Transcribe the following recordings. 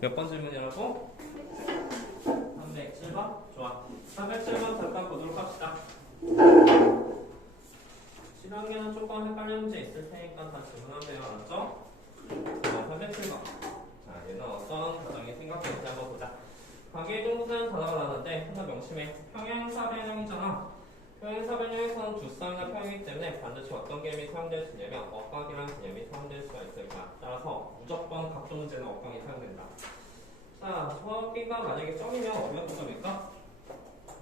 몇 번 질문이라고? 307번? 좋아. 307번 잠깐 보도록 합시다. 실학년은 조금 헷갈리는 문제 있을 테니까 다 질문하세요. 알았죠? 자, 307번. 자, 얘는 어떤 과정이 생각되는지 한번 보자. 관계동사는 단어가 나왔는데 하나 명심해. 평행사 변형이잖아. 평행사 변형에서는 두 쌍이나 평이기 때문에 반드시 어떤 개념이 사용될 수 있냐면 억각이라는 개념이 사용될 수가 있으니까 따라서 무조건 각도 문제는 억각이 사용된다. 자, 저기가 만약에 점이면 어디가 또 점일까?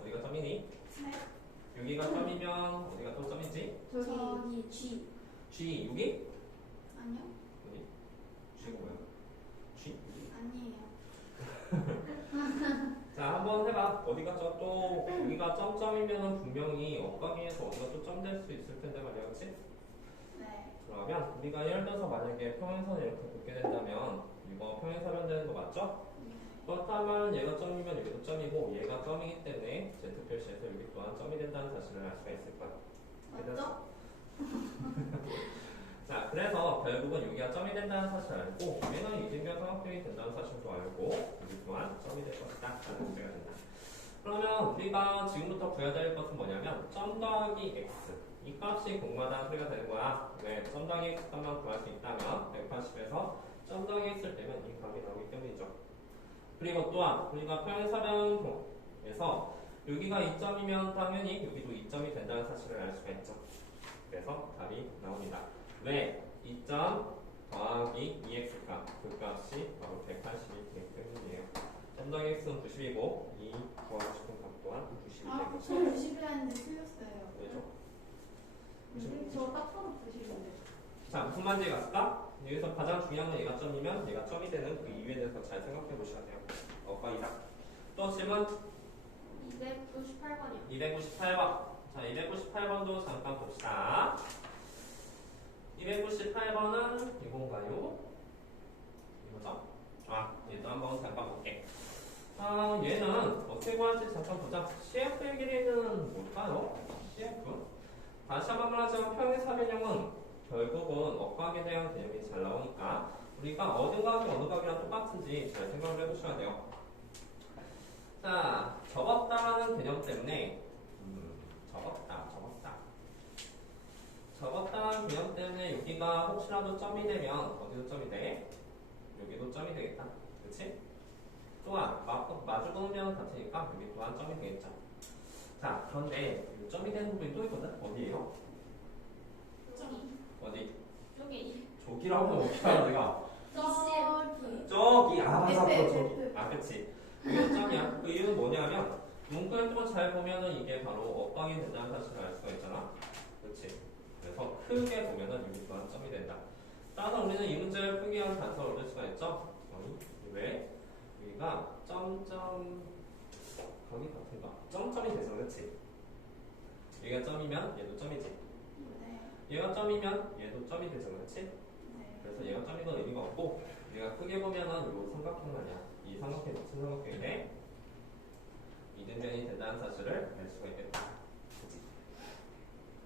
어디가 점이니? 여기가 점이면 어디가 또 점이지? 저기 G. G 여기? 아니요? 어디? G가 뭐야? G? 아니에요. 자, 한번 해봐. 어디가 또 여기가 점점이면 분명히 억각에서 어디가 또 점 될 수 있을 텐데 말이야, 그렇지? 네. 그러면 우리가 예를 들어서 만약에 평행선을 이렇게 긋게 된다면 이거 평행사변 되는 거 맞죠? 그렇다면 얘가 점이면 여기도 점이고 얘가 점이기 때문에 Z 표시에서 여기 또한 점이 된다는 사실을 알 수가 있을 거야. 맞죠? 자, 그래서 결국은 여기가 점이 된다는 사실을 알고 얘는 이등변 삼각형이 된다는 사실도 알고 여기 또한 점이 될 것이다 라는 문제가 된다. 그러면 우리가 지금부터 구해야 될 것은 뭐냐면 점 더하기 x 이 값이 공마다는 소리가 되는 거야. 왜? 점 더하기 x 값만 구할 수 있다면 180에서 점 더하기 x를 빼면 이 값이 나오기 때문이죠. 그리고 또한 우리가 평행사변에서 여기가 2점이면 당연히 여기도 2점이 된다는 사실을 알 수가 있죠. 그래서 답이 나옵니다. 왜? 2점 더하기 2x값 그 값이 바로 180이 되기 때문이에요. 점 더하기 x는 90이고 이 구하고 싶은 값 또한 90이 아, 되는 저 거죠. 90이라 했는데 틀렸어요. 왜죠? 저딱 봐도 90인데. 자, 무슨 말인지 갔을까? 여기서 가장 중요한 건 얘가 점이면 얘가 점이 되는 그 이유에 대해서 잘 생각해 보셔야 돼요. 억각이다. 또 질문? 298번이요. 298번. 자, 298번도 잠깐 봅시다. 298번은 이건가요? 이거죠? 아, 얘도 한번 잠깐 볼게. 아, 얘는 어떻게 구할지 잠깐 보자. CF의 길이는 뭘까요? CF? 다시 한번 말하자면 평행사변형은 결국은 억각에 대한 개념이 잘 나오니까 우리가 어느 각이 어느 각이랑 똑같은지 잘 생각을 해보셔야 돼요. 자, 접었다라는 개념 때문에 접었다라는 개념 때문에 여기가 혹시라도 점이 되면 어디도 점이 돼? 여기도 점이 되겠다. 그치? 또한 마주 보면 같으니까 여기 또한 점이 되겠죠. 자, 그런데 이 점이 되는 부분이 또 있거든? 어디에요? 어디? 저기. 저기라고 하면 어떻게 알아 내가? 저기. 저기 맞아 F, 저기 F. 그치 이게 점이야. 그 이유는 뭐냐면 문구를 좀 잘 보면은 이게 바로 억각이 된다는 사실을 알 수가 있잖아. 그치? 그래서 크게 보면은 여기 또한 점이 된다. 따라서 우리는 이 문제를 크게 한 단서를 얻을 수가 있죠. 왜? 여기가 점점 거기 같은가? 점점이 돼서 그치? 여기가 점이면 얘도 점이지. 네. 얘가 점이면 얘도 점이 되죠, 그렇지? 네. 그래서 얘가 점인 건 의미가 없고 얘가 크게 보면은 요 삼각형 말이야. 이 삼각형이 무슨 삼각형이래? 이등변이 된다는 사실을 알 수가 있겠다. 그치?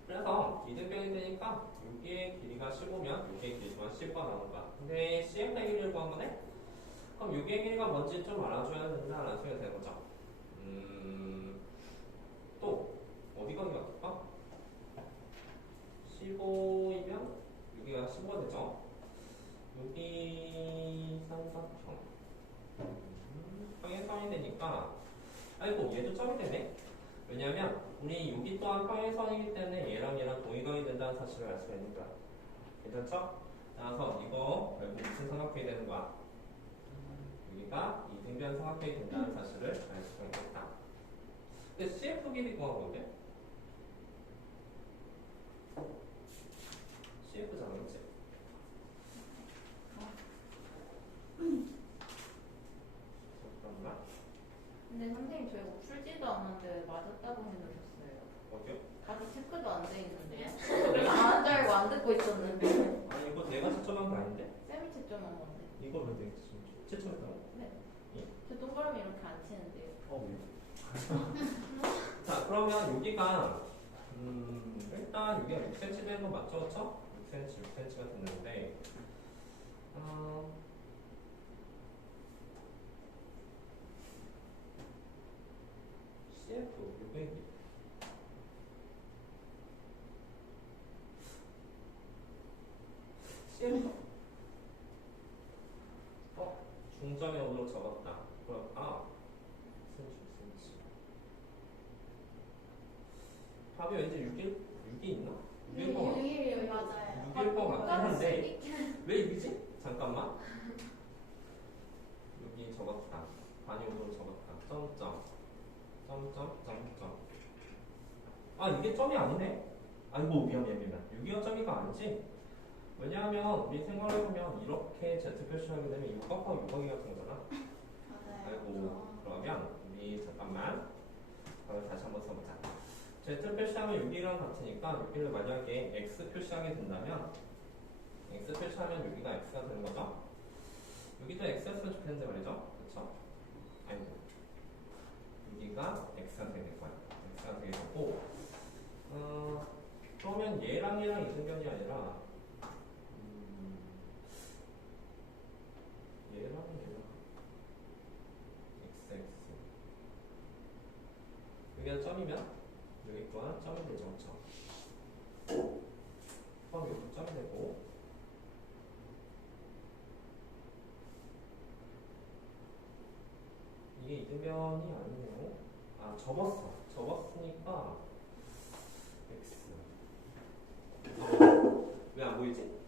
그래서 이등변이 되니까 여기의 길이가 15면 여기의 길이 또한 15가 나오는 거야. 근데 CF의 길이를 구한 거네? 그럼 여기의 길이가 뭔지 좀 알아줘야 된다라는 소리가 되는 거죠. 또 어디가 같을까? 15이면 여기가 15가 되죠. 여기 삼각형 평행선이 되니까 아이고 얘도 점이 되네. 왜냐면 우리 여기 또한 평행선이기 때문에 얘랑 얘랑 동일각이 된다는 사실을 알 수가 있는 거야. 괜찮죠? 따라서 이거 결국 무슨 삼각형이 되는 거야? 여기가 이등변 삼각형이 된다는 사실을 알 수가 있겠다. 근데 CF 길이 구한 건데? CF잖아, 그치? 잠깐만. 근데 선생님 저희가 풀지도 않았는데 맞았다고 해놓으셨어요. 어디요? 다시 체크도 안 돼 있는데요. 그래서 안한 줄 알고 안 듣고 있었는데. 아니, 이거 내가 채점한 거 아닌데? 쌤이 채점한 건데. 이걸 왜 내가 채점했다고? 네. 예? 저 동그라미 이렇게 안 치는데요. 왜? 자, 그러면 여기가, 일단 여기가 6cm 되는 거 맞죠? 그쵸? 6cm가 됐는데, CF 600이 CF 중점의 온으로 적었다. 그럼 센치. 답이 왠지 6이 있나? 6일 거 같아. 6일이요. 맞아요. 6일 거 같긴 한데 왜 6이지? 잠깐만. 여기 적었다. 반이 온으로 적었다. 점점. 이게 점이 아니네? 아이고 미안. 6이가 점이가 아니지? 왜냐하면 우리 생활해보면 이렇게 Z 표시하게 되면 이거 꽉꽉 유광이 같은 거잖아. 맞아요. 아이고 그러면 우리 잠깐만 그럼 다시 한번 써보자. Z 표시하면 6이랑 같으니까 6이를 만약에 X 표시하게 된다면 X 표시하면 6이가 X가 되는 거죠. 여기도 X였으면 좋겠는데 말이죠. 그쵸? 아이고 6이가 X가 되는 거야. X가 되게 되고 그러면 얘랑 이등변이 아니라 얘랑 XX 여기가 점이면 여기 또한 점이 되죠. 그쵸? 그럼 여기도 점이 되고 이게 이등변이 아니네요. 접었으니까 X 왜 안 보이지?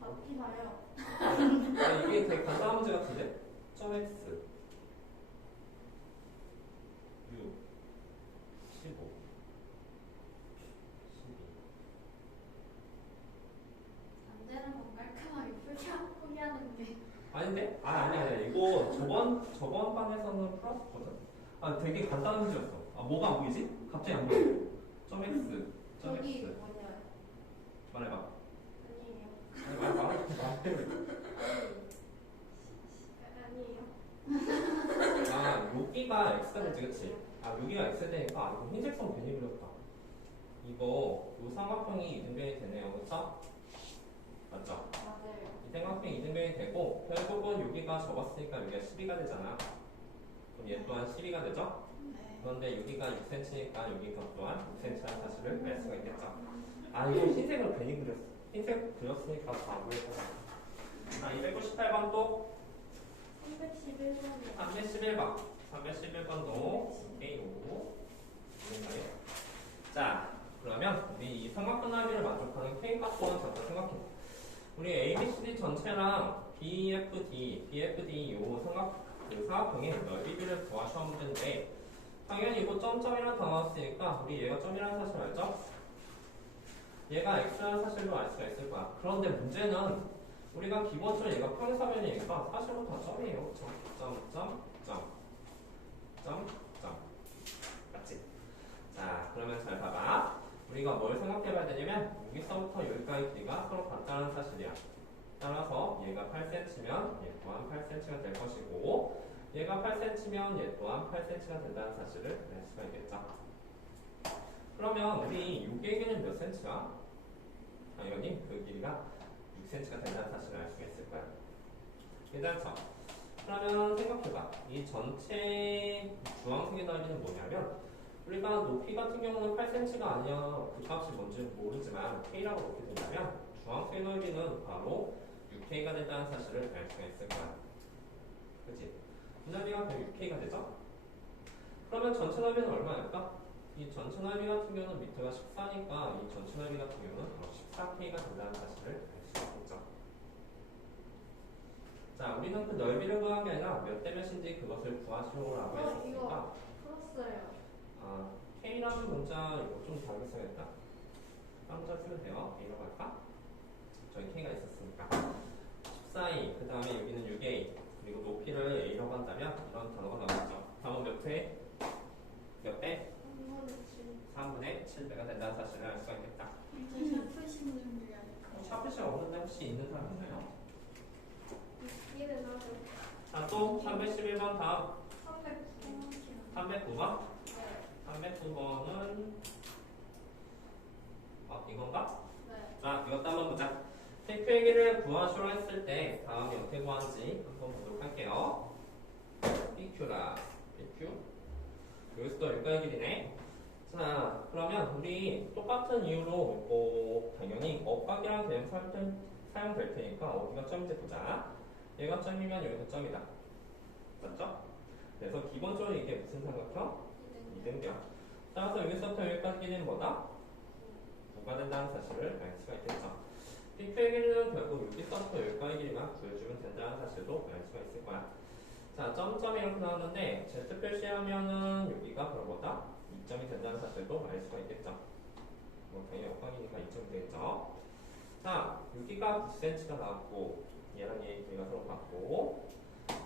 앞이 봐요. 이게 되게 간단한 문제 같은데? 점 X 6 15 잠재는 건 깔끔하게 포기하는 게. 아닌데? 아니야. 이거 저번 반에서는 풀었거든. 되게 간단한 문제였어. 뭐가 안 보이지? 갑자기 안 보여. 점 X. 점 저기 X. 뭐냐? 말해봐. 아니에요. 말해봐. 아니에요. 여기가 X가 되지, 그치? 여기가 X 되니까, 이거 흰색 선 괜히 그렸다. 요 삼각형이 이등변이 되네요. 그쵸? 맞죠? 맞아요. 이 삼각형이 이등변이 되고, 결국은 여기가 접었으니까 여기가 12가 되잖아. 그럼 얘 또한 12가 되죠? 네. 그런데 여기가 6cm니까 여기가 또한 6cm라는 사실을 알 수가 있겠죠. 이거 흰색을 괜히 그렸어. 흰색 그렸으니까 다 보였잖아. 298번 또 311번이요. 311번도 K로 있는가요? 자, 그러면 우리 이 삼각형 넓이를 만족하는 K 값은 잠깐 생각해. 우리 ABCD 전체랑 BFD 요 삼각형의 넓이비를 구하셔야 문제인데 당연히 이거 점점이라는 단어가 쓰니까 우리 얘가 점이라는 사실 알죠? 얘가 X라는 사실도 알 수가 있을 거야. 그런데 문제는 우리가 기본적으로 얘가 평행사변이니까 사실은 다 점이에요. 점. 맞지? 자, 그러면 잘 봐봐. 우리가 뭘 생각해봐야 되냐면 여기서부터 여기까지 길이가 서로 같다는 사실이야. 따라서 얘가 8cm면 얘 또한 8cm가 될 것이고 얘가 8cm면 얘 또한 8cm가 된다는 사실을 알 수가 있겠죠. 그러면 우리 이 길이는 몇 cm야? 당연히 그 길이가 6cm가 된다는 사실을 알 수가 있을 거야. 괜찮죠? 그러면 생각해봐. 이 전체 주황색의 넓이는 뭐냐면 우리가 높이 같은 경우는 8cm가 아니야. 그 값이 뭔지 모르지만 K라고 놓게 된다면 주황색의 넓이는 바로 6K가 된다는 사실을 알 수가 있을 거야. 그치? 이 넓이가 그럼 6K가 되죠? 그러면 전체 넓이는 얼마일까? 이 전체 넓이 같은 경우는 미터가 14니까 이 전체 넓이 같은 경우는 14K가 된다는 사실을 알 수가 있겠죠. 자, 우리는 그 넓이를 구한 게 아니라 몇 대 몇인지 그것을 구하시오라고 했으니까 이거 풀었어요. K라는 문자 이거 좀 다르게 써야겠다. 다른 문자 쓰면 돼요. A라고 할까? 저희 K가 있었으니까 14A, 그 다음에 여기는 6A 그리고 높이를 A라고 한다면 이런 단어가 나오죠. 다음은 몇 회? 몇 배? 3분의 7배가 된다는 사실을 알 수가 있겠다. 푸시는 분들이 아닐까. 샤프시 없는데 혹시 있는 사람 있나요? 이해는 하죠. 자, 또 311번 다음 309번? 네. 309번은 이건가? 네. 자, 이것도 한번 보자. PQ의 구하시로 했을 때 다음이 어떻게 구하는지 한번 보도록 할게요. PQ가 PQ. 여기서도 여기까지 길이네. 자, 그러면 우리 똑같은 이유로 당연히 억각이라는 개념 사용될 테니까 어디가 점인지 보자. 얘가 점이면 여기도 점이다. 맞죠? 그래서 기본적으로 이게 무슨 삼각형? 이등변. 따라서 여기서부터 여기까지 길이는 뭐다? 뭐가 된다는 사실을 알 수가 있겠죠. PQ의 길이는 결국 여기서부터 여기까지 길이만 구해주면 된다는 사실도 알 수가 있을 거야. 자, 점점이 이렇게 나왔는데 Z 표시하면은 여기가 바로 뭐다? 2점이 된다는 사실도 알 수가 있겠죠. 뭐 당연히 억각이니까 2점이 되겠죠. 자, 여기가 9cm가 나왔고 얘랑 얘 길이가 서로 같고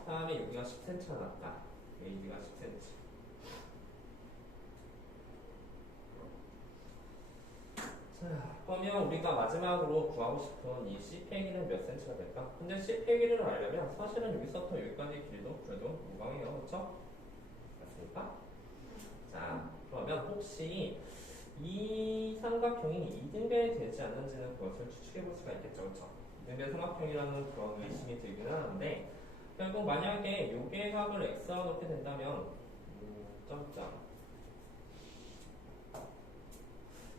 다음에 여기가 10cm가 나왔다. 여기가 10cm. 자, 그러면 우리가 마지막으로 구하고 싶은 이 C패 길이는 몇 cm가 될까? 근데 C패 길이를 알려면 사실은 여기서부터 여기까지 길이도 그래도 무방해요. 그렇죠? 맞습니까? 자, 그러면 혹시 이 삼각형이 이등변이 되지 않는지는 그것을 추측해 볼 수가 있겠죠. 그렇죠? 이등변 삼각형이라는 그런 의심이 들기는 하는데 결국 만약에 요게 값을 x와 놓게 된다면 점점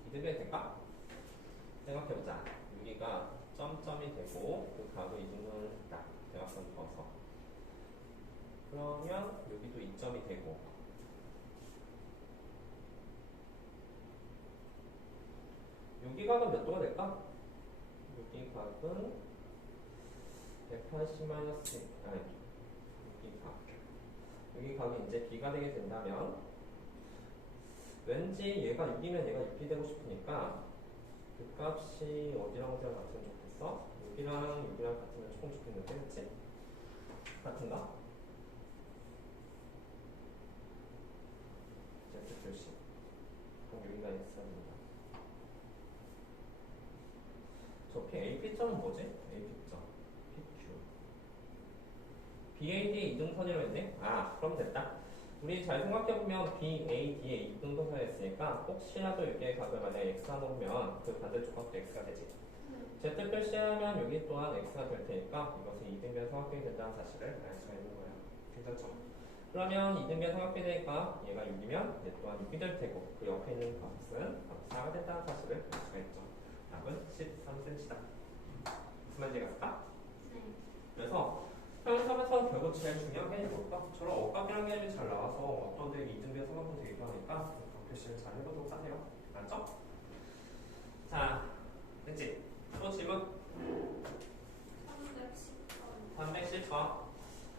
이등변이 될까? 생각해보자. 여기가 점점이 되고 그 값을 이등분을 했다. 대각선 그어서 그러면 여기도 2점이 되고 여기 값은 몇 도가 될까? 여기 값은 180 마이너스 아니 여기 값이 이제 b가 되게 된다면 왠지 얘가 6이면 얘가 6이 되고 싶으니까 그 값이 어디랑 어디랑 같으면 좋겠어? 여기랑 여기랑 같으면 조금 좋겠는데, 그치? 같은가? Z 표시. 그럼 여기가 x입니다. 저 AP점은 뭐지? AP점. PQ. BAD의 이등선이라고 했네? 아, 그럼 됐다. 우리 잘 생각해보면 BAD의 이등분선이 했으니까 혹시라도 여기에 값을 만약에 x가 놓으면 그 반대쪽 값도 x가 되지. Z 표시하면 여기 또한 x가 될 테니까 이것은 이등변 삼각형이 된다는 사실을 알 수가 있는 거예요. 괜찮죠? 그러면 이등변 삼각형이 되니까 얘가 6이면 얘 또한 6이 될 테고 그 옆에 있는 값은 4가 된다는 사실을 알 수가 있죠. 답은 13cm다. 무슨 말인지 갔을까? 네. 그래서 평행선에서 결국 제일 중요한 게 뭘까? 저런 억각이라는 개념이 잘 나와서 어떤 데 이등변 삼각형 되기도 하니까 그 표시를 잘 해보도록 하세요. 맞죠? 자, 됐지? 또 질문? 310번. 310번.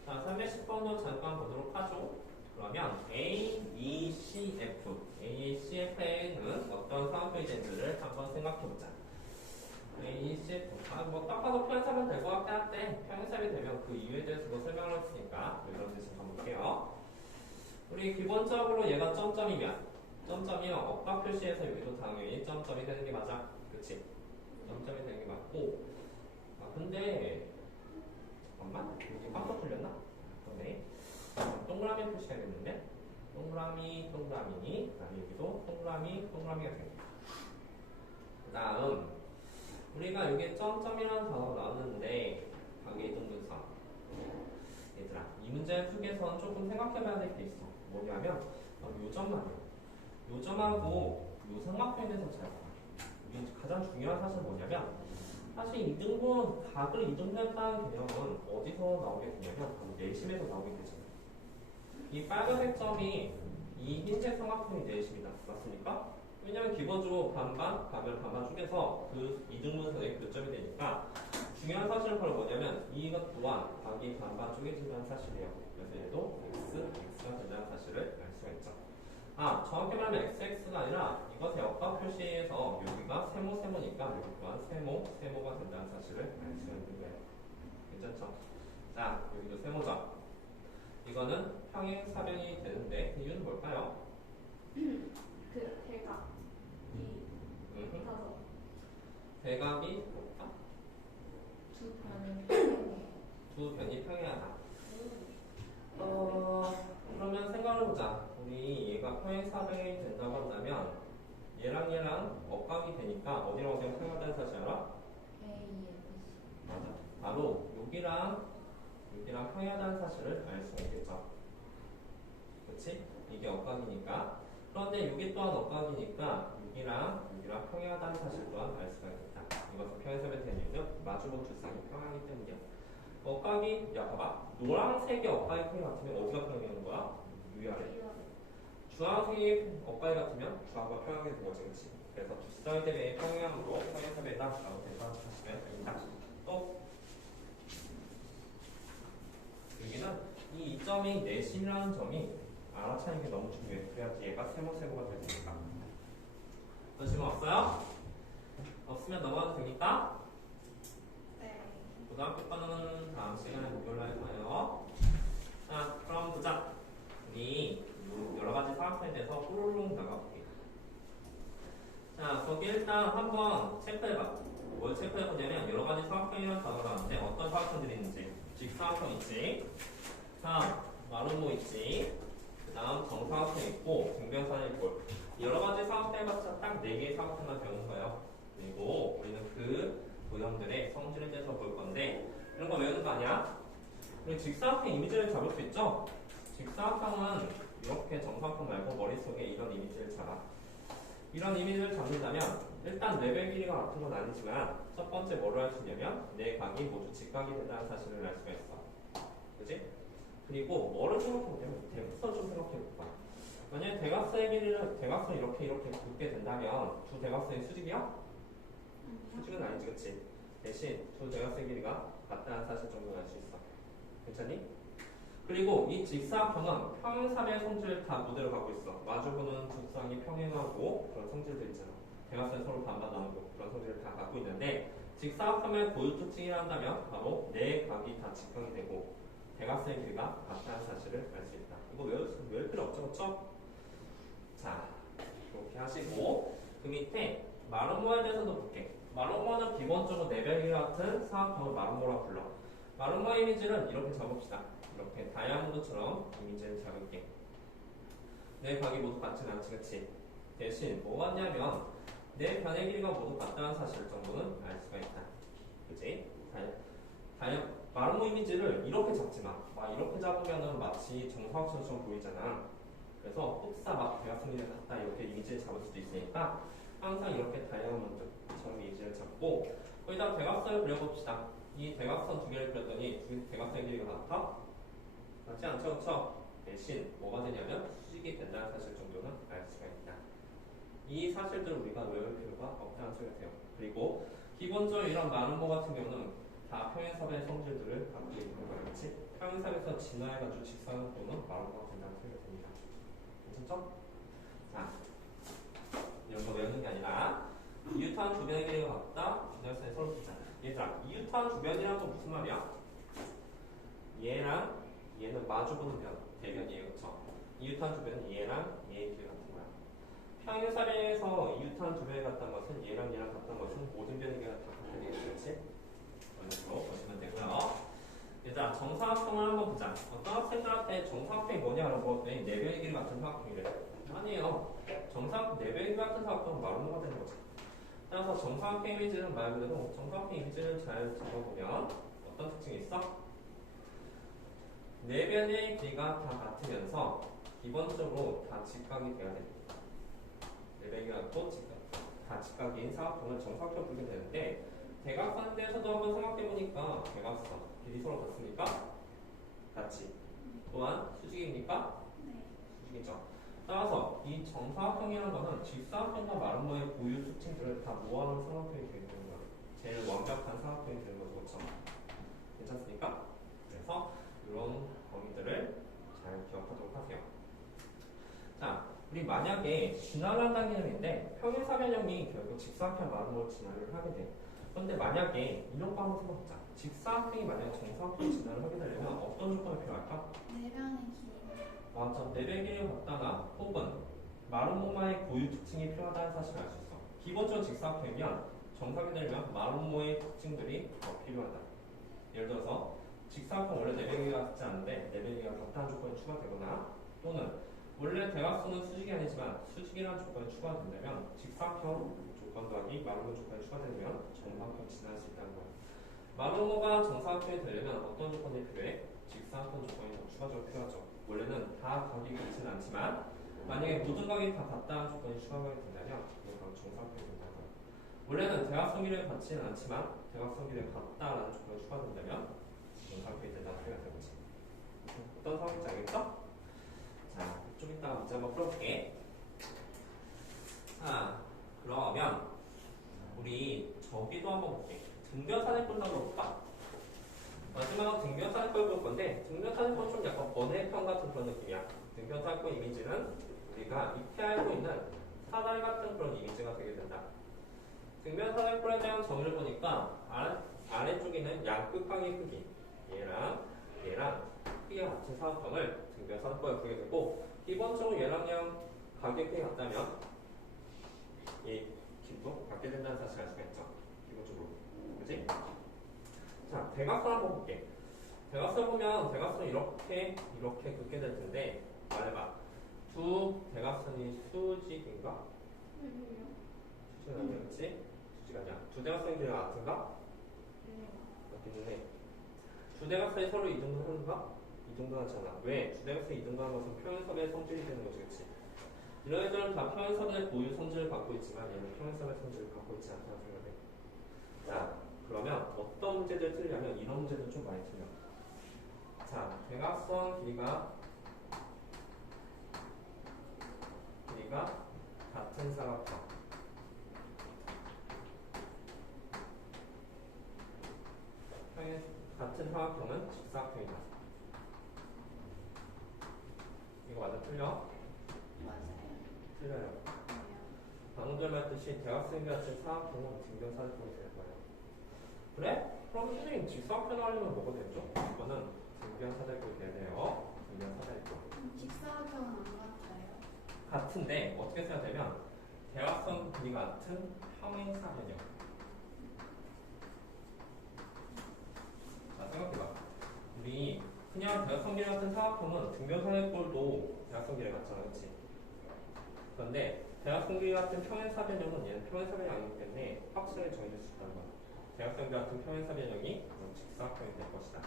자, 310번도 잠깐 보도록 하죠. 그러면 A, B, C, F. A, C, F에는 어떤 삼각형이 되는지를 한번 생각해보자. A, C, F. 뭐 딱 봐도 평행사면 될 것 같긴 한데 평행사이 되면 그 이유에 대해서도 설명을 했으니까 왜 그런지 잠깐 볼게요. 우리 기본적으로 얘가 점점이면 억각 표시해서 여기도 당연히 점점이 되는 게 맞아. 그치? 점점이 되는 게 맞고 근데 잠깐만 여기 깜빡 돌렸나? 그러네. 동그라미 표시해야겠는데 동그라미 그다음에 여기도 동그라미가 생깁니다. 그 다음 우리가 여기 점점이라는 단어가 나왔는데 관계 이등분선 얘들아 이 문제 풀기에서는 조금 생각해봐야 될 게 있어. 뭐냐면 요 점하고 요 삼각형에 대해서 잘 봐. 이게 가장 중요한 사실은 뭐냐면 사실 각을 이등분했다는 개념은 어디서 나오게 되냐면 바로 내심에서 나오게 되잖아요. 이 빨간색 점이 이 흰색 삼각형이 내심이다. 맞습니까? 왜냐면 기본적으로 반반 쪼개서 그 이등분선의 교점이 되니까 중요한 사실은 바로 뭐냐면 이것 또한 각이 반반 쪼개진다는 사실이에요. 그래서 얘도 x가 된다는 사실을 알 수가 있죠. 정확히 말하면 xx가 아니라 이것의 억각 표시에서 여기가 세모니까 여기 또한 세모가 된다는 사실을 알 수가 있는 거예요. 괜찮죠? 자, 여기도 세모죠. 이거는 평행사변이 되는데 그 이유는 뭘까요? 그 대각. 다섯. 대각이 뭐다? 두 변이 평행하다. 그러면 생각을 해보자. 우리 얘가 평행사변이 된다고 한다면 얘랑 억각이 되니까 어디랑 평행하다는 사실 알아? 맞아. 바로 여기랑 평행하다는 사실을 알 수가 있겠죠. 그치? 이게 억각이니까. 그런데 여기 또한 억각이니까 6이랑 평행하다는 사실 또한 알 수가 있겠다. 이것은 평행섭의 대비는 마주본 두 쌍이 평행하기 때문이야. 억각이, 야 봐봐. 노란색이 억각이 평행 같으면 어디가 평행하는 거야? 위아래. 주황색이 억각이 같으면 주황과 평행하게 된 거지, 그치? 그래서 두 쌍이 대비의 평행함으로 평행섭이다 라고 대표하시면 됩니다. 또 여기는 이 이점이 내심이라는 점이 알아차리는 게 너무 중요해. 그래야지 얘가 세모세모가 될 테니까. 또 질문 없어요? 없으면 넘어가도 됩니까? 네. 고등학교 거는 다음 시간에 목요일날 해봐요. 자, 그럼 보자. 우리 여러 가지 사학생에 대해서 홀롱 나가볼게. 자, 거기 일단 한번 체크해봐. 뭘 체크해보냐면 여러 가지 사학생이라는 단어가 나왔는데 어떤 사학생들이 있는지. 직사학생 있지. 자, 마름모 있지. 그 다음 정사학생 있고 증명사는 있고 여러 가지 사학생 해봤자 딱 4개의 사학생만 배우는 거예요. 그리고 우리는 그 도형들의 성질에 대해서 볼 건데 이런 거 외우는 거 아니야? 우리 직사각형 이미지를 잡을 수 있죠? 직사각형은 이렇게 정사각형 말고 머릿속에 이런 이미지를 잡아. 이런 이미지를 잡는다면 일단 레벨 길이가 같은 건 아니지만 첫 번째 뭐를 할 수 있냐면 내 각이 모두 직각이 된다는 사실을 알 수가 있어. 그치? 그리고 뭐를 생각해보냐면 대각선 좀 생각해볼까? 만약에 대각선의 길이를 대각선 이렇게 긋게 된다면 두 대각선이 수직이야? 수직은 아니지, 그치? 대신 두 대각선의 길이가 같다는 사실 정도는 알 수 있어. 괜찮니? 그리고 이 직사각형은 평행사의 성질을 다 무대로 갖고 있어. 마주보는 두 쌍이 평행하고 그런 성질들 있잖아. 대각선 서로 반반 나누고 그런 성질을 다 갖고 있는데 직사각형의 고유 특징이라 한다면 바로 네 각이 다 직각이 되고 대각선의 길이가 같다는 사실을 알 수 있다. 이거 외울 필요 없죠, 그렇죠? 자, 이렇게 하시고 그 밑에 마름모에 대해서도 볼게. 마름모는 기본적으로 네벨 길이 같은 사각형을 마름모라 불러. 마름모 이미지를 이렇게 잡읍시다. 이렇게 다이아몬드처럼 이미지를 잡을게. 네 각이 모두 같지는 않지, 그치? 대신 뭐 같냐면 네 변의 길이가 모두 같다는 사실 정도는 알 수가 있다. 그치? 마름모 이미지를 이렇게 잡지 마. 막 이렇게 잡으면은 마치 정사각형처럼 보이잖아. 그래서 흡사 막 대각선이 같다 이렇게 이미지를 잡을 수도 있으니까 항상 이렇게 다이아몬드처럼 이미지를 잡고 거기다가 대각선을 그려봅시다. 이 대각선 두 개를 그렸더니 두 대각선의 길이가 같아? 같지 않죠? 그렇죠? 대신 뭐가 되냐면 수직이 된다는 사실 정도는 알 수가 있다. 이 사실들을 우리가 외울 필요가 없다는 소리가 돼요. 그리고 기본적으로 이런 마름모 같은 경우는 다 평행삽의 성질들을 갖고 있는 거야. 그렇지? 평행삽에서 진화해가지고 직사각 또는 마름모가 된다는 소리가 됩니다. 괜찮죠? 자, 이런 거 외우는 게 아니라 이웃한 두 변의 길이가 같다. 분열선에 서로 붙자. 얘들아, 이웃한 두 변이란 건 무슨 말이야? 얘랑 얘는 마주보는 변, 대변이에요. 그쵸? 이웃한 두 변은 얘랑 얘의 길이 같은 거야. 평행사례에서 이웃한 두 변이 같다는 것은 얘랑 같다는 것은 모든 변의 길이가 다 같은 얘기겠지? 그렇지? 이런 식으로 보시면 되고요. 얘들아, 정사각형을 한번 보자. 어떤 학생들한테 정사각형이 뭐냐라고 물었더니 네 변의 길이 같은 사각형이래. 아니에요. 네 변의 길이 같은 사각형은 마름모가 되는 거지. 따라서 정사각형 이미지는 말 그대로 정사각형 이미지를 잘 잡아보면 어떤 특징이 있어? 네 변의 길이가 다 같으면서 기본적으로 다 직각이 돼야 됩니다. 네 변의 길이가 다 직각인 사각형을 정사각형 부르게 되는데 대각선에 대해서도 한번 생각해보니까 대각선 길이 서로 같습니까? 같지. 또한 수직입니까? 네. 수직이죠. 따라서 이 정사각형이라는 것은 직사각형과 마름모의 고유 특징들을 다 모아놓은 삼각형이 되는 거예요. 제일 완벽한 삼각형이 되는 거죠. 그렇죠? 괜찮습니까? 그래서 이런 범위들을 잘 기억하도록 하세요. 자, 우리 만약에 진화를 한다는 개념인데 평행사 변형이 결국 직사각형 마름모로 진화를 하게 돼. 그런데 만약에 이런 거 한번 생각해보자. 직사각형이 만약에 정사각형 진화를 하게 되려면 어떤 조건이 필요할까? 네 변의 길이. 맞아. 레벨 길이가 같다나 혹은 마름모마의 고유 특징이 필요하다는 사실을 알 수 있어. 기본적으로 직사각형이면 정사각이 되려면 마름모의 특징들이 더 필요하다. 예를 들어서 직사각형 원래 레벨 길이가 같지 않은데 레벨 길이가 같다는 조건이 추가되거나 또는 원래 대각선은 수직이 아니지만 수직이라는 조건이 추가된다면 직사각형 조건 더하기 마름모 조건이 추가되면 정사각형이 진화할 수 있다는 거야. 마름모가 정사각형이 되려면 어떤 조건이 필요해? 직사각형 조건이 더 추가적으로 필요하죠. 원래는 다 각이 같지는 않지만 만약에 모든 각이 다 같다는 조건이 추가하게 된다면 이거 바로 정사각형이 된다는 거예요. 원래는 대각선 길이가 같지는 않지만 대각선 길이가 같다라는 조건이 추가된다면 정사각형이 된다는 소리가 되는 거지. 어떤 상황인지 알겠죠? 자, 좀 이따가 문제 한번 풀어볼게. 자, 그러면 우리 저기도 한번 볼게. 등변사대꼴도 한번 볼까? 마지막으로 등변사대꼴 볼 건데 등변사대꼴 좀 약간 번외편 같은 그런 느낌이야. 등변사대꼴 이미지는 우리가 밑에 알고 있는 사다리 같은 그런 이미지가 되게 된다. 등변사대꼴에 대한 정의를 보니까 아래쪽에는 양끝각의 크기 얘랑 크기가 같은 사각형을 등변사대꼴에 보게 되고 기본적으로 얘랑 각의 크기가 같다면 이 길도 같게 된다는 사실을 알 수가 있죠. 기본적으로. 그치? 자, 대각선 한번 볼게. 대각선 보면 대각선 이렇게 긋게 될 텐데 말해봐. 두 대각선이 수직인가? 수직은 아니야, 그치? 수직 아니야. 두 대각선이 길이가 같은가? 같기는 해. 두 대각선이 서로 이등분하는가? 이등분하잖아. 왜? 두 대각선이 이등분하는 것은 평행선의 성질이 되는 거지, 그치? 이런 애들은 다 평행선의 고유 성질을 갖고 있지만 얘는 평행선의 성질을 갖고 있지 않다는 생각을 해. 자, 그러면 어떤 문제들 틀리냐면 이런 문제들 좀 많이 틀려. 자, 대각선 길이가 같은 사각형. 같은 사각형은 직사각형이다. 이거 완전 틀려? 맞아요. 틀려요. 방금 전에 말했듯이 대각선이 같은 사각형은 등변사대꼴이 될 거예요. 그래? 그럼 선생님 직사각형 하려면 뭐가 되죠? 이거는 등변사대꼴이 돼야 돼요. 등변사대꼴. 직사각형은 안 같아요. 같은데 어떻게 써야 되면 대각선 길이가 같은 평행사변형. 자, 생각해봐. 우리 그냥 대각선 길이 같은 사각형은 등변사대꼴도 대각선 길이가 같잖아, 그렇지? 그런데 대각선 길이 같은 평행사변형은 얘는 평행사변형이 아니기 때문에 확실하게 정해질 수 있다는 거야. 대각선 길이 같은 평행사변형이 직사각형이 될 것이다.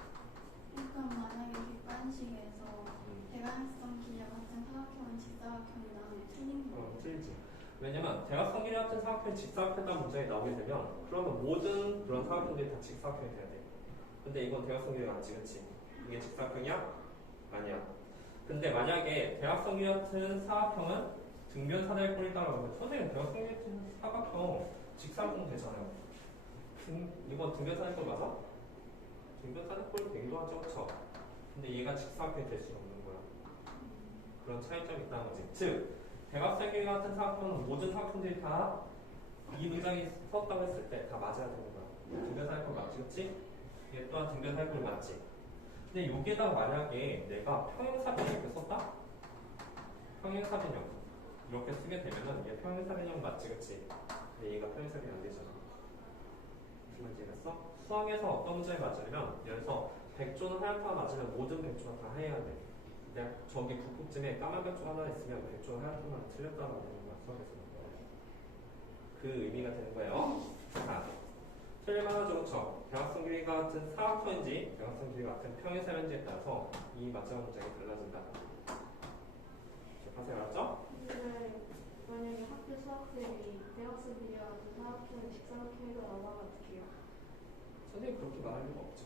그러니까 만약에 객관식에서 대각선 길이 같은 사각형은 직사각형이라면 틀린 거예요. 틀리지. 왜냐면 대각선 길이 같은 사각형이 직사각형이라는 문장이 나오게 되면 그러면 모든 그런 사각형들이 다 직사각형이 돼야 돼. 근데 이건 대각선 길이가 같지, 그치? 이게 직사각형이야? 아니야. 근데 만약에 대각선 길이 같은 사각형은 등변사대꼴이다라고 하면 선생님 대각선 길이 같은 사각형 직사각형 되잖아요. 이건 등변사대꼴 맞아? 등변사대꼴 되기도 하죠, 그쵸? 근데 얘가 직사각형이 될 수는 없는 거야. 그런 차이점이 있다는 거지. 즉 대각선 길이 같은 사각형은 모든 사각형들이 다 이 문장이 썼다고 했을 때 다 맞아야 되는 거야. 등변사대꼴 맞지, 그치? 얘 또한 등변사대꼴 맞지? 근데 여기에다가 만약에 내가 평행사변형 이렇게 썼다? 평행사변형 이렇게 쓰게 되면은 얘 평행사변형 맞지, 그치? 근데 얘가 평행사변형 안 되잖아. 무슨 말인지 알겠어? 수학에서 어떤 문제에 맞으려면 예를 들어서 백조는 하얀토가 맞으면 모든 백조가 다 하얘야 돼. 근데 저기 북극쯤에 까만 백조 하나 있으면 백조는 하얀토만 틀렸다는 거야. 수학에서는. 그 의미가 되는 거예요. 자, 틀릴만하죠, 그쵸? 대각선 길이가 같은 사각형인지 대각선 길이가 같은 평행사변인지에 따라서 이 마지막 문장이 달라진다. 기억하세요, 알았죠? 근데 만약에 학교 수학생이 대학생 길이가 같은 사각형을 직사각형에서 나와면 어떡해요? 선생님 그렇게 말할 리가 없죠.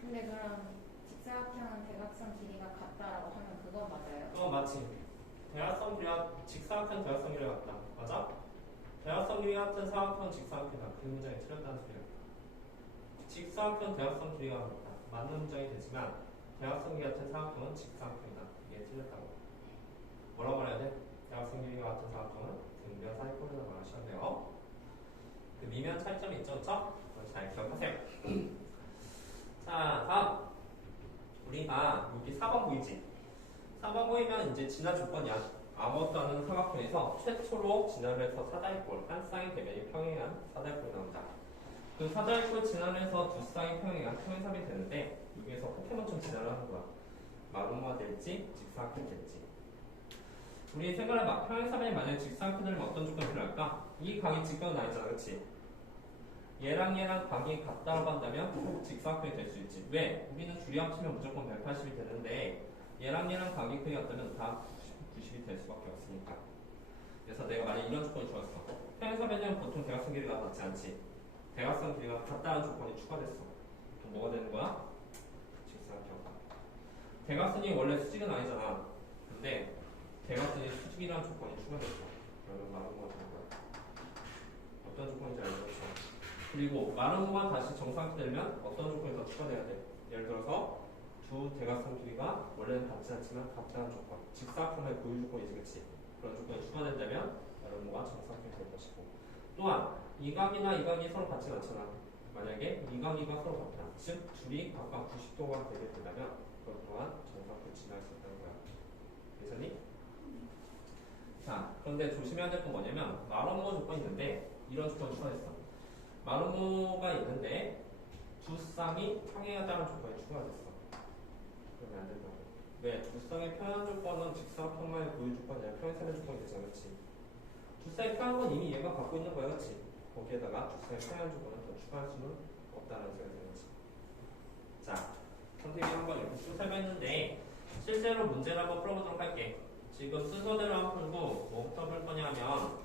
근데 그럼 직사각형은 대각선 길이가 같다라고 하면 그건 맞아요? 맞지. 대각선 길이가 직사각형 대각선 길이가 같다. 맞아? 대각선 길이 같은 사각형 직사각형이다. 그 문장이 틀렸다는 소리야. 직사각형 대각선 길이가 같다. 맞는 문장이 되지만 대각선 길이 같은 사각형은 직사각형이다. 이게 틀렸다고. 뭐라고 말해야 돼? 대각선 길이가 같은 사각형은 등변사대꼴이라고 말하셔야 돼요. 그 미묘한 차이점이 있죠, 그렇죠? 잘 기억하세요. 자, 다음 우리가 여기 4번 보이지? 4번 보이면 이제 진화 조건이야. 아무것도 않은 사각형에서 최초로 진화를 해서 사다리꼴, 한 쌍의 대면이 평행한 사다리꼴이 나온다. 그 사다리꼴 진화를 해서 두 쌍이 평행한 평행사변이 되는데 여기에서 포켓몬처럼 진화를 하는 거야. 마름모가 될지 직사각형이 될지. 우리 생각해봐. 평행사변이 만약에 직사각형이 되면 어떤 조건이 필요할까? 이 각이 직각은 아니잖아, 그치? 얘랑 각이 같다고 한다면 직사각형이 될 수 있지. 왜? 우리는 줄이 합치면 무조건 180이 되는데 얘랑 가격표가 같다면 다 90이 될 수밖에 없으니까. 그래서 내가 만약 이런 조건이 주었어. 평행사변은 보통 대각선 길이가 같지 않지. 대각선 길이가 같다는 조건이 추가됐어. 그럼 뭐가 되는 거야? 직사각형. 대각선이 원래 수직은 아니잖아. 근데 대각선이 수직이라는 조건이 추가됐어. 그러면 마름모가 되는 거야. 어떤 조건인지 알겠죠? 그리고 마름모가 다시 정사각형이 되면 어떤 조건이 더 추가돼야 돼? 예를 들어서 두 대각선 길이가 원래는 같지 않지만 같다는 조건. 직사각형의 고유 조건이지, 그치? 그런 조건이 추가된다면 마름모가 정사각형이 될 것이고. 또한 이 각이나 이 각이 서로 같지 않잖아. 만약에 이 각이가 서로 같다. 즉 둘이 각각 90도가 되게 된다면 그것 또한 정사각형을 지날 수 있다는 거야. 괜찮니? 자, 그런데 조심해야 될 건 뭐냐면 마름모 조건이 있는데 이런 조건이 추가됐어. 마름모가 있는데 두 쌍이 평행하다는 조건이 추가됐어. 그러면 안 된다고. 왜? 두 쌍의 평행 조건은 직사각형만의 고유 조건이 아니라 평행사변 조건이 되잖아, 그렇지? 두 쌍의 평행한 건 이미 얘가 갖고 있는 거야, 그렇지? 거기에다가 두 쌍의 평행한 조건을 더 추가할 수는 없다는 생각이 되는 거지. 자, 선생님이 한번 이렇게 쭉 설명했는데 실제로 문제를 한번 풀어보도록 할게. 지금 순서대로 한번 풀고 뭐부터 풀 거냐면,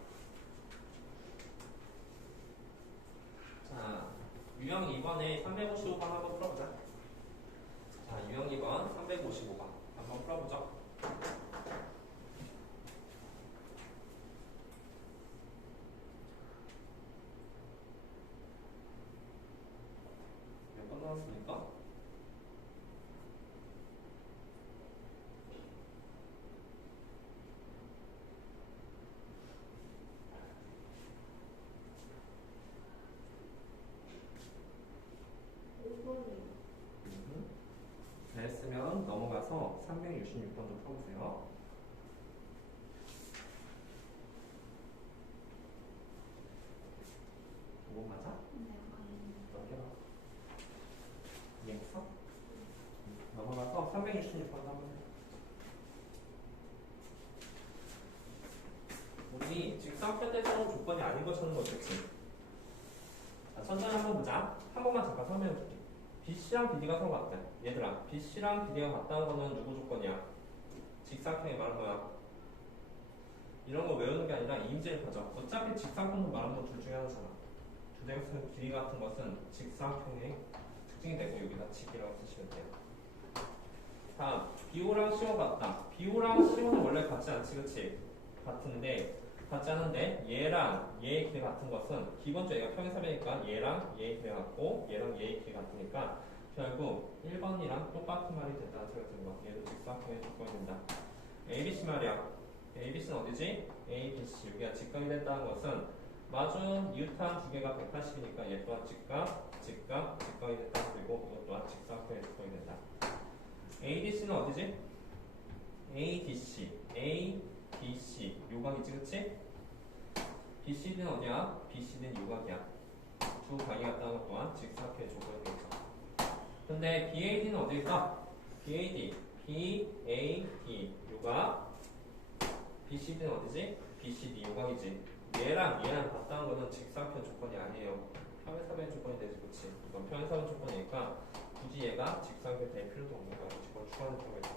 자, 유형 2번에 355번 한번 풀어보자. 자, 유형 2번 355번 한번 풀어보죠. 몇 번 나왔습니까? 됐으면 넘어가서 366번도 풀어보세요. 5번 맞아? 네, 맞는데. 넘겨봐. 이해했어? 넘어가서 366번도 한번 해. 우리 직사각형에서는 조건이 아닌 것처럼 거겠지. 자, 천천히 한번 보자. 한 번만 잠깐 설명해줄게. BC랑 BD가 서로 같다. 얘들아, BC랑 BD가 같다는 거는 누구 조건이야? 직사각형의 말은 뭐야? 이런 거 외우는 게 아니라 이임제를 가져. 어차피 직사각형도 말은 거둘 중에 하나잖아. 두 대각선 길이 같은 것은 직사각형의 특징이 되고 여기다 직이라고 쓰시면 돼요. 다음, BO랑 CO 같다. BO랑 CO는 원래 같지 않지, 그치? 같지 않은데 얘랑 얘의 길이 같은 것은 기본적으로 얘가 평행사변이니까 얘랑 얘의 길이 같고 얘랑 얘의 길이 같으니까 결국 1번이랑 똑같은 말이 된다는 생각이 드는 거야. 얘도 직사각형의 조건이 된다. ABC 말이야. ABC는 어디지? ABC. 여기가 직각이 된다는 것은 마준 이웃한 두 개가 180이니까 얘 또한 직각이 된다. 그리고 이것 또한 직사각형의 조건이 된다. ADC는 어디지? ADC. ADC. 요각이지, 그치? BCD는 어디야? BCD는 요각이야. 두 각이 같다는 것 또한 직사각형의 조건이 되죠. 근데 BAD는 어디일까? BAD. BAD. 요각. BCD는 어디지? BCD. 요각이지. 얘랑 같다는 거는 직사각형 조건이 아니에요. 평행사변 조건이 되지, 그치? 이건 평행사변 조건이니까 굳이 얘가 직사각형이 될 필요도 없는 거야. 그걸 추가하는 거겠죠.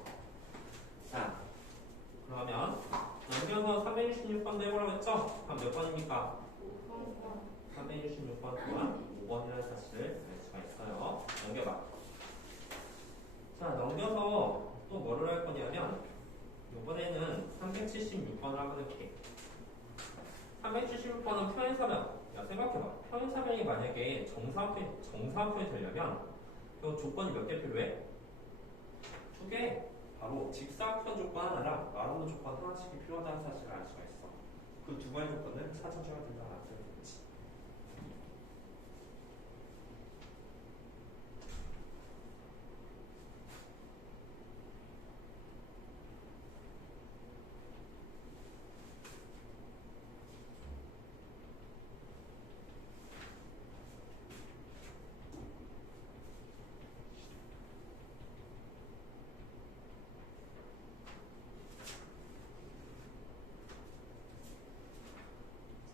자, 그러면 넘겨서 366번도 해보라고 했죠? 그럼 몇 번입니까? 366번 또한 5번이라는 사실을 알 수가 있어요. 넘겨봐. 자, 넘겨서 또 뭐를 할 거냐면 이번에는 376번을 한번 해볼게. 376번은 평행사변. 야, 생각해봐. 평행사변이 만약에 정사각형이 되려면 그 조건이 몇 개 필요해? 2개. 바로 직사각형 조건 하나랑 마름모 조건 하나씩이 필요하다는 사실을 알 수가 있어. 그 두 가지 조건을 찾아줘야 된다는 뜻이지.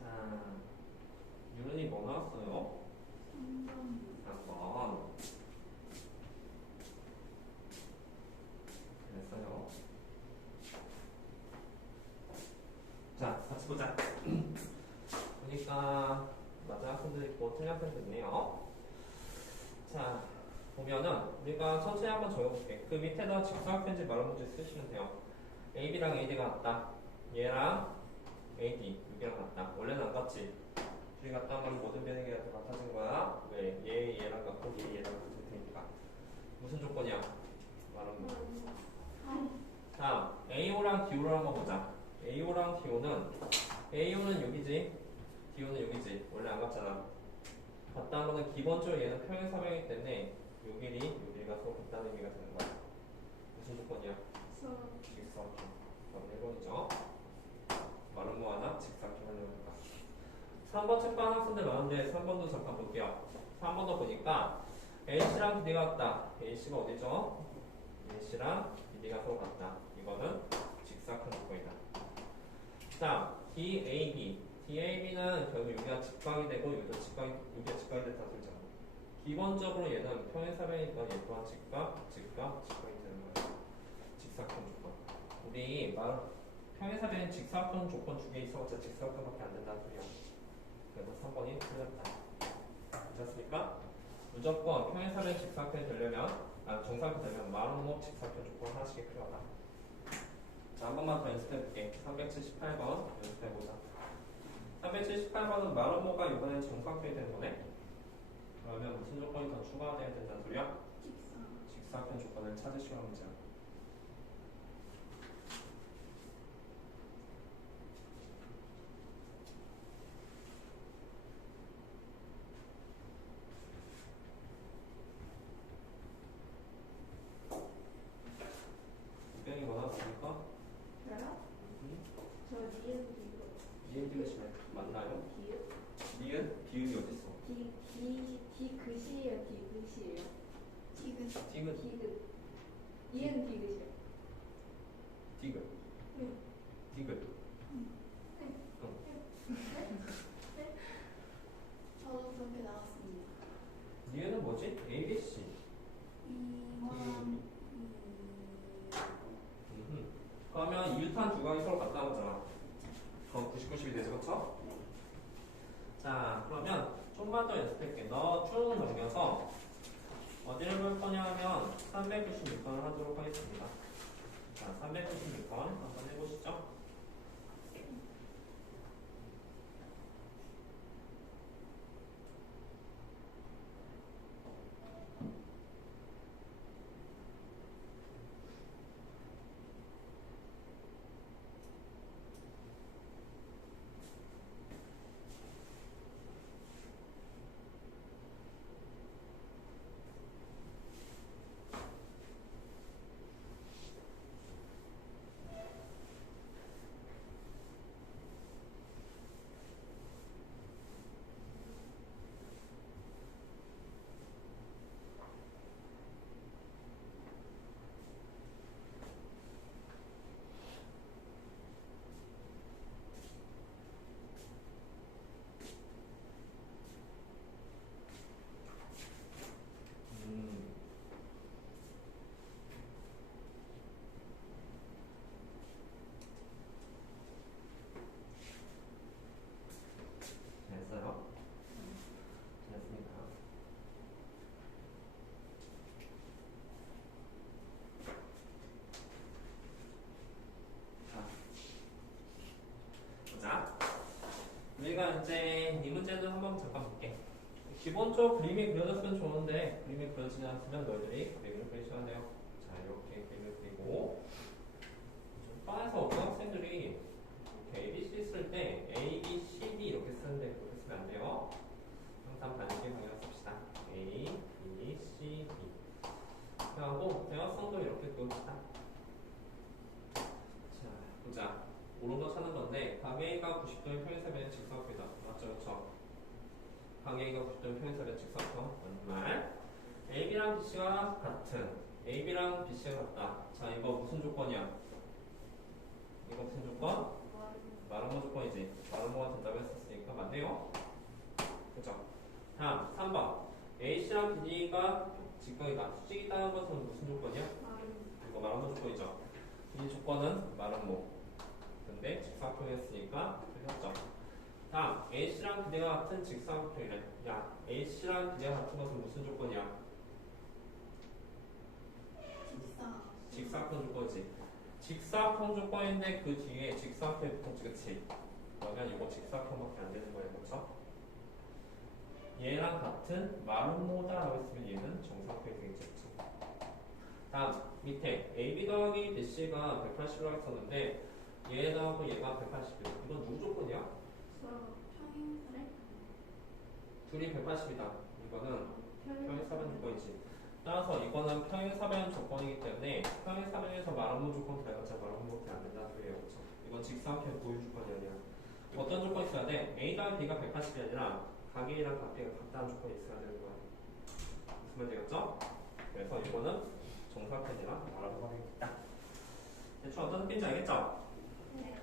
자, 보면은 우리가 천천히 한번 적어볼게. 그 밑에다 직사각형인지 마름모인지 쓰시면 돼요. AB랑 AD가 같다. 얘랑 AD 여기랑 같다. 원래는 안 같지. 둘이 같다 하면 모든 변형이 다 같아진 거야. 왜? 얘랑 같고 얘랑 같을 테니까. 무슨 조건이야? 마름모. 다음 AO랑 DO를 한번 보자. AO랑 AO는 여기지, DO는 여기지. 원래 안 같잖아. 같다는 거는 기본적으로 얘는 평행사변이기 때문에 요 길이가 서로 같다는 의미가 되는 거야. 무슨 조건이야? 직사각형. 그럼 1번이죠. 마름모 하나, 직사각형 하려니까. 3번 책방 학생들 많은데 3번도 잠깐 볼게요. 3번도 보니까 AC랑 BD가 같다. AC가 어디죠? AC랑 BD가 서로 같다. 이거는 직사각형 조건이다. 자, DAB는 결국 여기가 직각이 되고 여기가 직각이 됐다는 소리잖아. 기본적으로 얘는 평행사변이니까 얘 또한 직각이 되는 거야. 직사각형 조건. 우리 평행사변인 직사각형 조건 두 개 있어봤자 직사각형밖에 안 된다는 소리야. 그래서 3번이 틀렸다. 괜찮습니까? 무조건 평행사변 직사각형이 되려면 정사각형이 되려면 마름모 직사각형 조건 하나씩 필요하다. 자, 한 번만 더 연습해볼게. 378번 연습해보자. 378번은 마름모가 이번엔 정사각형이 되는 거네. 그러면 무슨 조건이 더 추가돼야 된다는 소리야? 직사각형 조건을 찾으시라는 문제야. 이병이 뭐 나왔습니까? 저요? 저 니은 디귿. 니은 디귿이네. 맞나요? 디귿? 니은? 비읍이 어딨어? 디귿이에요. 디귿이에요. 지금 디귿. 디귿. 니은 디귿이요. 디귿. 네. 디귿. 저도 그렇게 나왔습니다. 니은은 뭐지? A, B, C. 2번 그러면 유탄 두 강이 서로 같다는 거잖아. 그럼 90, 90이 되지, 그쵸? 자, 그러면 좀만 더 연습할게. 너 쭉 넘겨서 어디를 볼 거냐 하면 396번을 하도록 하겠습니다. 자, 396번 한번 해보시죠. 됐어요? 됐습니다. 자, 보자. 우리가 이제 이 문제도 한번 잠깐 볼게. 기본적으로 그림이 그려졌으면 좋은데 그림이 그려지지 않으면 너희들이 그림을 그리셔야 돼요. 자, 이렇게 그림을 그리고 과에서 어떤 학생들이 이렇게 A, B, C 쓸 때 A, B, C, D 이렇게 쓰는데 그렇게 쓰면 안 돼요. 항상 반칙의 방향 씁시다. A, B, C, D. 그리고 대화성도 이렇게 그읍시다. 자, 보자. 옳은 거 찾는 건데 강A가 90도의 평행사변의 직사각형이다. 맞죠? 그쵸? 강A가 90도의 평행사변의 직사각형 맞는 말. AB랑 BC가 같은 AB랑 BC가 같다. 자, 이거 무슨 조건이야? 이거 무슨 조건? 마름모 조건이지. 마름모가 된다고 했었으니까 맞네요. 그죠? 다음 3번 AC랑 BD가 직각이다. 수직이다는 것은 무슨 조건이야? 이거 마름모 조건이죠. 이 조건은 마름모. 근데 직사각형이었으니까 틀렸죠. 다음 AC랑 BD가 같은 직사각형이래. 야, AC랑 BD가 같은 것은 무슨 조건이야? 직사각형 조건인데 그 뒤에 직사각형이 붙었지, 그치? 그러면 이거 직사각형밖에 안 되는 거예요, 그쵸? 얘랑 같은 마름모다라고 했으면 얘는 정사각형이 되겠지, 그쵸? 다음 밑에 AB 더하기 BC가 180이라고 했었는데 얘하고 얘가 180이야. 이건 누구 조건이야? 평행선을 둘이 180이다. 이거는 평행사변 평행 조건이지. 따라서 이거는 평행사변 조건이기 때문에 평행사변에서 마름모 조건 들어가자 마름모밖에 안 된다는 소리예요. 그쵸? 이건 직사각형 고유 조건이 아니야. 어떤 조건이 있어야 돼? A 더하기 B가 180이 아니라 각 A랑 각 B가 같다는 조건이 있어야 되는 거야. 무슨 말인지 알겠죠? 그래서 이거는 정사편이랑 마름모가 되겠다. 대충 어떤 느낌인지 알겠죠? 네.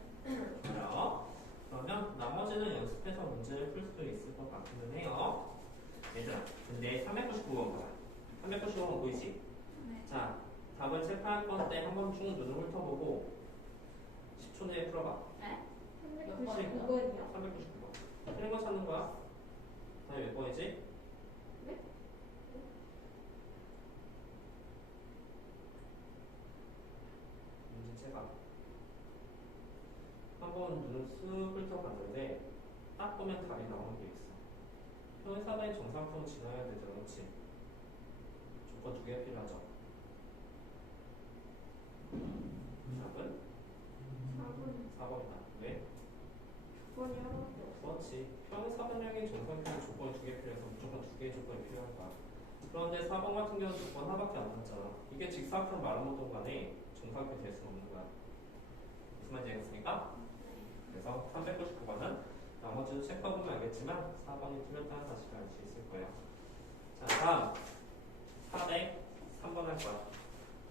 그래요. 그러면 나머지는 연습해서 문제를 풀 수도 있을 것 같기는 해요. 얘들아, 근데 399번 봐봐. 399번 보이지? 네. 자, 답을 체크할 건데 한번 쭉 눈을 훑어보고 10초 내에 풀어봐. 네? 몇 번이요? 9번이요? 399번. 틀린 거 찾는 거야. 다음에 몇 번이지? 네? 문제체가 한번 눈을 쓱 훑어봤는데 딱 보면 답이 나오는 게 있어. 평행사변의 정사각형을 지나야 되잖아, 그렇지? 조건 두 개 필요하죠. 답은 4번 4번이다. 왜? 9번이 하나밖에 없어. 그렇지. 평행사변형의 정사각형 조건이 두 개 필요해서 무조건 두 개의 조건이 필요한 거야. 그런데 4번 같은 경우는 조건 하나밖에 안 남았잖아. 이게 직사각형 마름모동 간에 정사각형이 될 수는 없는 거야. 무슨 말인지 알겠습니까? 그래서 399번은 나머지도 체크해보면 알겠지만 4번이 틀렸다는 사실을 알 수 있을 거예요. 자, 다음 403번 할 거야.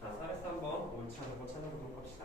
자, 403번 옳지 않은 거 찾아보도록 합시다.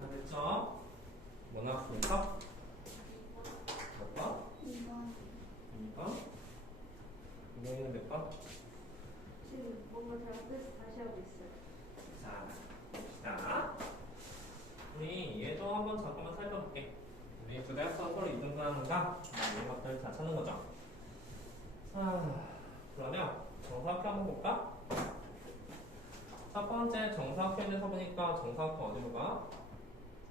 다 됐죠? 뭐 나왔습니까? 몇 번? 2번. 2번? 이번에는 몇 번? 지금 뭔가 잘못돼서 다시 하고 있어요. 자, 봅시다. 우리 얘도 한번 잠깐만 살펴볼게. 우리 두 대학선 서로 이등분하는가? 이런 것들 다 찾는 거죠. 자, 그러면 정사각형 한번 볼까? 첫 번째 정사각형에서 보니까 정사각형 어디로 가?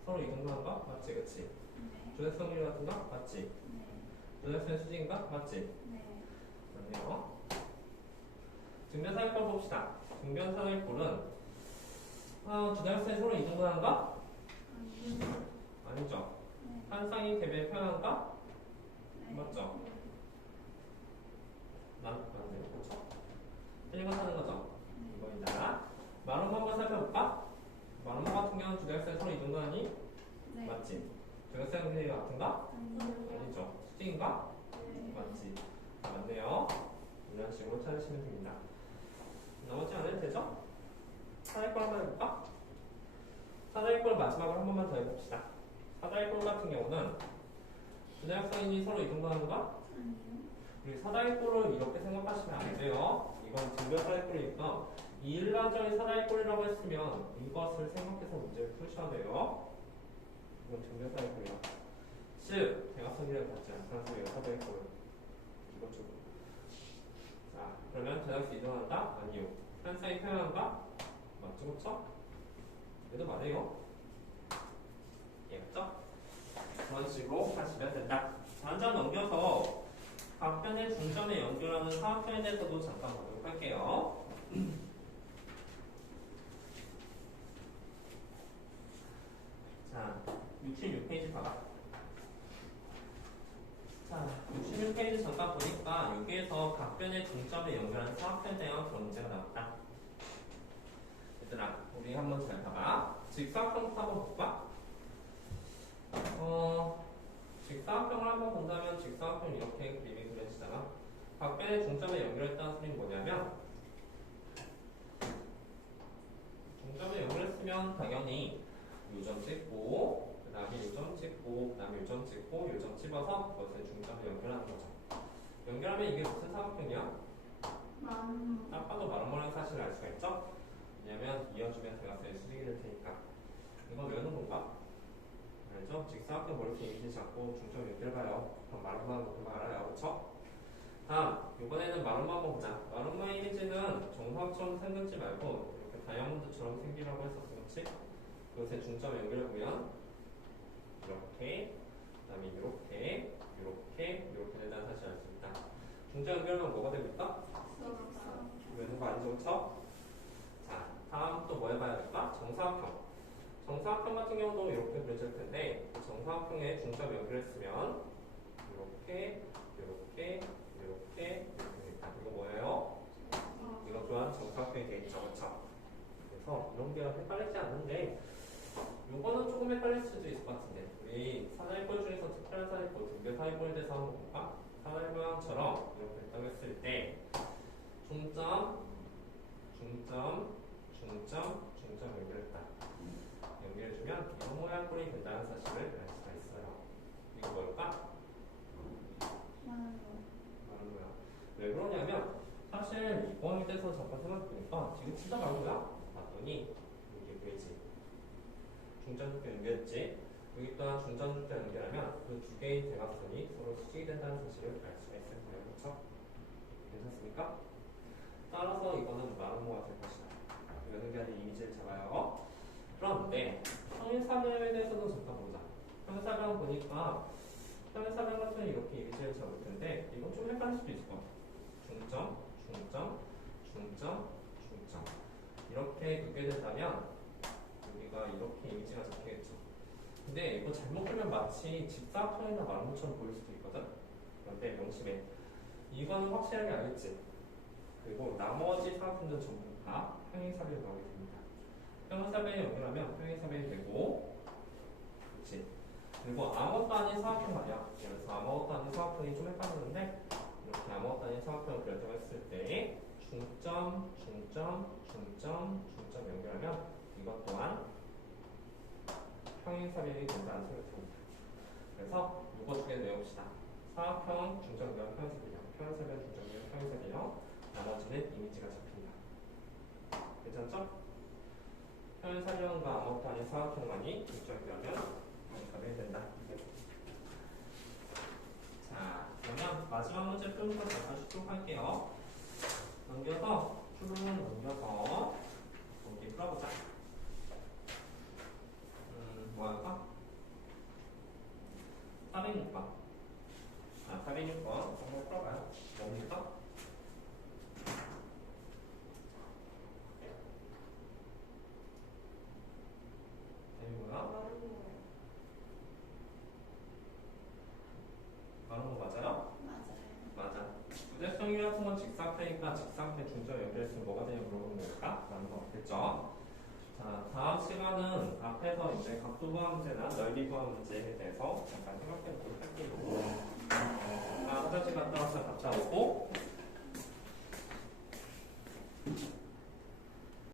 서로 이등분한가? 맞지, 그치? 네. 조대성률 같은 거? 맞지? 네. 조대성의 수직인가? 맞지? 네. 맞네요. 증변사역골 봅시다. 증변사역골은 두 대학선이 서로 이등분한가? 아니요. 아니죠. 네. 한 쌍이 대비에 표현한가? 네. 맞죠? 맞네요. 그렇죠? 틀린 거 사는 거죠? 네. 이거이다. 마름모 한번 살펴볼까? 마름모 같은 경우는 두 대학선이 서로 이등분하니? 네. 맞지? 두 대학선이 같은가? 아니요. 아니죠. 수직인가? 네. 맞지? 맞네요. 이런 식으로 찾으시면 됩니다. 나머지 안 해도 되죠? 사다리꼴 한번 해볼까? 사다리꼴 마지막으로 한 번만 더 해봅시다. 사다리꼴 같은 경우는 두 대각선이 서로 이등분하는가? 아니요. 우리 사다리꼴을 이렇게 생각하시면 안 돼요. 이건 등변 사다리꼴이니까 이 일반적인 사다리꼴이라고 했으면 이것을 생각해서 문제를 푸셔야 돼요. 이건 등변 사다리꼴이야. 즉 대각선이라고 하지 않잖아. 사다리꼴. 사이랑 대각선 이동한다? 아니요. 한 사이 평행한가? 맞죠, 그쵸? 얘도 말해요. 이해했죠? 그런 식으로 하시면 된다. 자, 한 장 넘겨서 각 편의 중점에 연결하는 사각형에 대해서도 잠깐 보도록 할게요. 자, 66페이지 봐봐. 자, 66페이지 잠깐 보니까 여기에서 각 변의 중점에 연결하는 사각형에 대한 그런 문제가 나왔다. 얘들아, 우리 한번 잘 봐봐. 직사각형부터 한번 볼까? 직사각형을 한번 본다면 직사각형 이렇게 그림이 그려지잖아. 각 변의 중점에 연결했다는 소리는 뭐냐면 중점에 연결했으면 당연히 요점 찍고 그 다음에 요점 찍고 그 다음에 요점 찍고 요점 집어서 그것을 중점에 연결하는 거죠. 연결하면 이게 무슨 사각형이야? 딱 봐도 말은말한 사실을 알 수가 있죠? 왜냐면 이어주면 대각선의 수직이 될 테니까. 이거 외우는 건가? 알죠? 직사각형 머리수 이미지 잡고 중점 연결해봐요. 그럼 말은말한 거 금방 알아요. 그쵸? 다음 이번에는 마름모 한번 보자. 마름모 이미지는 정사각처럼 생겼지 말고 이렇게 다이아몬드처럼 생기라고 했었어. 그렇지? 그것의 중점 연결해보면 이렇게 그 다음에 이렇게 된다는 사실을 알 수 있다. 중점 연결하면 뭐가 됩니까? 외는 거 아니죠? 그쵸? 자, 다음 또 뭐 해봐야 될까? 정사각형. 정사각형 같은 경우도 이렇게 그려질 텐데 정사각형에 중점 연결했으면 이렇게 되겠다. 이거 뭐예요? 이거 또한 정사각형이 되겠죠. 그쵸? 그래서 이런 게 헷갈리지 않는데 요거는 조금 헷갈릴 수도 있을 것 같은데 우리 사다리꼴 중에서 특별한 사다리꼴 두개 사다리꼴에 대해서 한번 볼까? 사다리 모양처럼 이렇게 있다고 했을 때 중점 연결했다. 연결해주면 이런 모양 꼴이 된다는 사실을 알 수가 있어요. 이거 뭘까? 마른 모양. 왜 그러냐면 사실 이거에 대해서 잠깐 생각해보니까 지금 진짜 마른 거야? 봤더니 이게 보이지? 중점축도 연결했지? 여기 또한 중점축도 연결하면 그 두 개의 대각선이 서로 수직이 된다는 사실을 알 수가 있을 거예요. 그렇죠? 괜찮습니까? 따라서 이거는 마름모가 될 것이다. 이거는 그냥 이미지를 잡아요. 그런데 평행사변에 대해서도 잠깐 보자. 평행사변 보니까 평행사변 같은 경우는 이렇게 이미지를 잡을 텐데 이건 좀 헷갈릴 수도 있을 것 같아. 중점 이렇게 두게 된다면 여기가 이렇게 이미지가 잡히겠죠. 근데 이거 잘못 그리면 마치 직사각형이나 마름모처럼 보일 수도 있거든. 그런데 명심해. 이거는 확실하게 알겠지. 그리고 나머지 사각형들은 전부 다 평행사변이 나오게 됩니다. 평행사변에 연결하면 평행사변이 되고, 그렇지. 그리고 아무것도 아닌 사각형 아니야. 그래서 아무것도 아닌 사각형이 좀 헷갈리는데 이렇게 아무것도 아닌 사각형을 그렸다고 했을 때 중점 연결하면 이것 또한 평행사변이 된다는 소리가 듭니다. 그래서 이거 두 개 외웁시다. 사각형 중점 연결 평행사변 중점 연결 평행사변 나머지는 이미지가 잡힌다. 괜찮죠? 평행사변과 아무것도 아닌 사각형만이 중점 연결하면 평행사변이 된다. 자, 그러면 마지막 문제 풀부터 잠깐 쉬도록 할게요. 넘겨서 여기 풀어보자. 뭐 할까? 406번. 406번 한번 풀어봐요. 뭡니까? 뭐야? 마른 거 맞아요? 맞아. 부대성이 같은 건 직사각형이니까 직사각형 중점 연결했으면 뭐가 되냐 물어보는 거니까 마른 거 맞겠죠? 자, 다음 시간은 앞에서 이제 각도 구한 문제나 넓이 구한 문제에 대해서 잠깐 생각해 보도록 할게요. 화장실 갔다 와서 갔다 오고